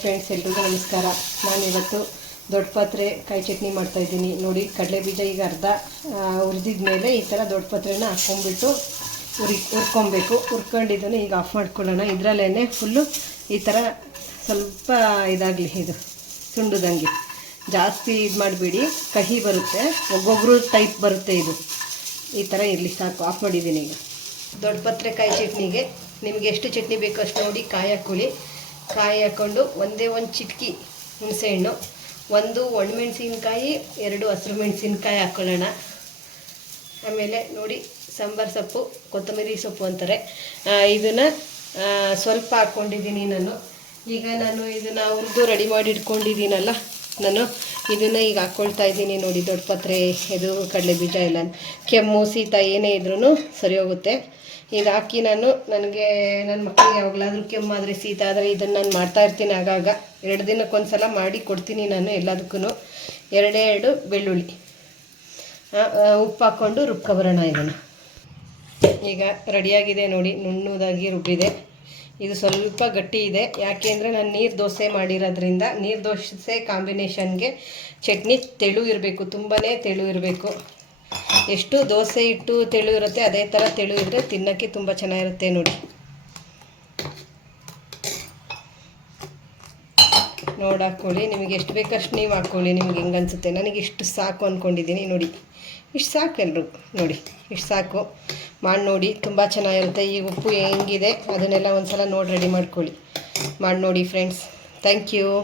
Friends ಎಲ್ರಿಗೂ ನಮಸ್ಕಾರ. ನಾನು ಇವತ್ತು ದೊಡ್ಡ ಕಾಯಿ ಚಟ್ನಿ ಮಾಡ್ತಾ ಇದ್ದೀನಿ. ನೋಡಿ, ಕಡಲೆ ಬೀಜ ಈಗ ಅರ್ಧ ಹುರಿದಿದ ಮೇಲೆ ಈ ಥರ ದೊಡ್ಡ ಪಾತ್ರೆನ ಹಾಕ್ಕೊಂಡ್ಬಿಟ್ಟು ಉರಿ, ಹುರ್ಕೊಬೇಕು. ಹುರ್ಕೊಂಡಿದ್ದನ್ನು ಈಗ ಆಫ್ ಮಾಡ್ಕೊಳ್ಳೋಣ. ಇದರಲ್ಲೇ ಫುಲ್ಲು ಈ ಥರ ಸ್ವಲ್ಪ ಇದಾಗಲಿ ಇದು ಸುಂಡದಂಗೆ ಜಾಸ್ತಿ ಇದು ಮಾಡಿಬಿಡಿ. ಕಹಿ ಬರುತ್ತೆ. ಒಬ್ಬೊಬ್ಬರು ಟೈಪ್ ಬರುತ್ತೆ ಇದು. ಈ ಥರ ಇರಲಿ, ಸಾಕು. ಆಫ್ ಮಾಡಿದ್ದೀನಿ ಈಗ. ದೊಡ್ಡ ಪತ್ರೆ ಕಾಯಿ ಚಟ್ನಿಗೆ ನಿಮಗೆ ಎಷ್ಟು ಚಟ್ನಿ ಬೇಕೋ ಅಷ್ಟು ನೋಡಿ ಕಾಯಿ ಹಾಕ್ಕೊಳ್ಳಿ ಕಾಯಿ ಹಾಕ್ಕೊಂಡು ಒಂದೇ ಒಂದು ಚಿಟಕಿ ಹುಣಸೆಹಣ್ಣು ಒಂದು ಒಣಮೆಣಸಿನ್ಕಾಯಿ, ಎರಡು ಹಸಿರು ಮೆಣಸಿನ್ಕಾಯಿ ಹಾಕ್ಕೊಳ್ಳೋಣ ಆಮೇಲೆ ನೋಡಿ, ಸಾಂಬಾರು ಸೊಪ್ಪು, ಕೊತ್ತಂಬರಿ ಸೊಪ್ಪು ಅಂತಾರೆ. ಇದನ್ನು ಸ್ವಲ್ಪ ಹಾಕ್ಕೊಂಡಿದ್ದೀನಿ ನಾನು. ಈಗ ನಾನು ಇದನ್ನು ಹುರಿದು ರೆಡಿ ಮಾಡಿ ಇಟ್ಕೊಂಡಿದ್ದೀನಲ್ಲ ನಾನು ಇದನ್ನು ಈಗ ಹಾಕ್ಕೊಳ್ತಾ ಇದ್ದೀನಿ ನೋಡಿ, ದೊಡ್ಡ ಪತ್ರೆ, ಇದು ಕಡಲೆ ಬೀಜ ಎಲ್ಲ. ಕೆಮ್ಮು, ಶೀತ ಏನೇ ಇದ್ರೂ ಸರಿ ಹೋಗುತ್ತೆ. ಈಗ ಹಾಕಿ ನಾನು ನನಗೆ ನನ್ನ ಮಕ್ಕಳಿಗೆ ಯಾವಾಗಲಾದರೂ ಕೆಮ್ಮಾದರೆ ಶೀತ ಆದರೆ ಇದನ್ನು ನಾನು ಮಾಡ್ತಾ ಇರ್ತೀನಿ ಆಗಾಗ. ಎರಡು ದಿನಕ್ಕೊಂದ್ಸಲ ಮಾಡಿ ಕೊಡ್ತೀನಿ ನಾನು ಎಲ್ಲದಕ್ಕೂ ಎರಡೇ ಎರಡು ಬೆಳ್ಳುಳ್ಳಿ. ಉಪ್ಪು ಹಾಕ್ಕೊಂಡು ರುಬ್ಕೊಬರೋಣ ಇದನ್ನು. ಈಗ ರೆಡಿಯಾಗಿದೆ ನೋಡಿ, ನುಣ್ಣದಾಗಿ ರುಬ್ಬಿದೆ. ಇದು ಸ್ವಲ್ಪ ಗಟ್ಟಿ ಇದೆ. ಯಾಕೆ ಅಂದರೆ ನಾನು ನೀರು ದೋಸೆ ಮಾಡಿರೋದ್ರಿಂದ ನೀರು ದೋಸೆ ಕಾಂಬಿನೇಷನ್ಗೆ ಚಟ್ನಿ ತೆಳು ಇರಬೇಕು ತುಂಬಾ ತೆಳು ಇರಬೇಕು. ಎಷ್ಟು ದೋಸೆ ಇಟ್ಟು ತೆಳು ಇರುತ್ತೆ, ಅದೇ ಥರ ತೆಳು ಇದ್ದರೆ ತಿನ್ನೋಕ್ಕೆ ತುಂಬ ಚೆನ್ನಾಗಿರುತ್ತೆ ನೋಡಿ. ನೋಡಿ ಹಾಕ್ಕೊಳ್ಳಿ ನಿಮಗೆ ಎಷ್ಟು ಬೇಕಷ್ಟು ನೀವು ಹಾಕ್ಕೊಳ್ಳಿ ನಿಮ್ಗೆ ಹೆಂಗೆ ಅನಿಸುತ್ತೆ? ನನಗೆ ಇಷ್ಟು ಸಾಕು ಅಂದ್ಕೊಂಡಿದ್ದೀನಿ ನೋಡಿ. ಇಷ್ಟು ಸಾಕು ಎಲ್ಲರು ನೋಡಿ. ಇಷ್ಟು ಸಾಕು. ಮಾಡಿ ನೋಡಿ, ತುಂಬ ಚೆನ್ನಾಗಿರುತ್ತೆ. ಈ ಉಪ್ಪು ಹೆಂಗಿದೆ, ಅದನ್ನೆಲ್ಲ ಒಂದು ಸಲ ನೋಡಿ ರೆಡಿ ಮಾಡ್ಕೊಳ್ಳಿ. ಮಾಡಿ ನೋಡಿ ಫ್ರೆಂಡ್ಸ್ ಥ್ಯಾಂಕ್ ಯು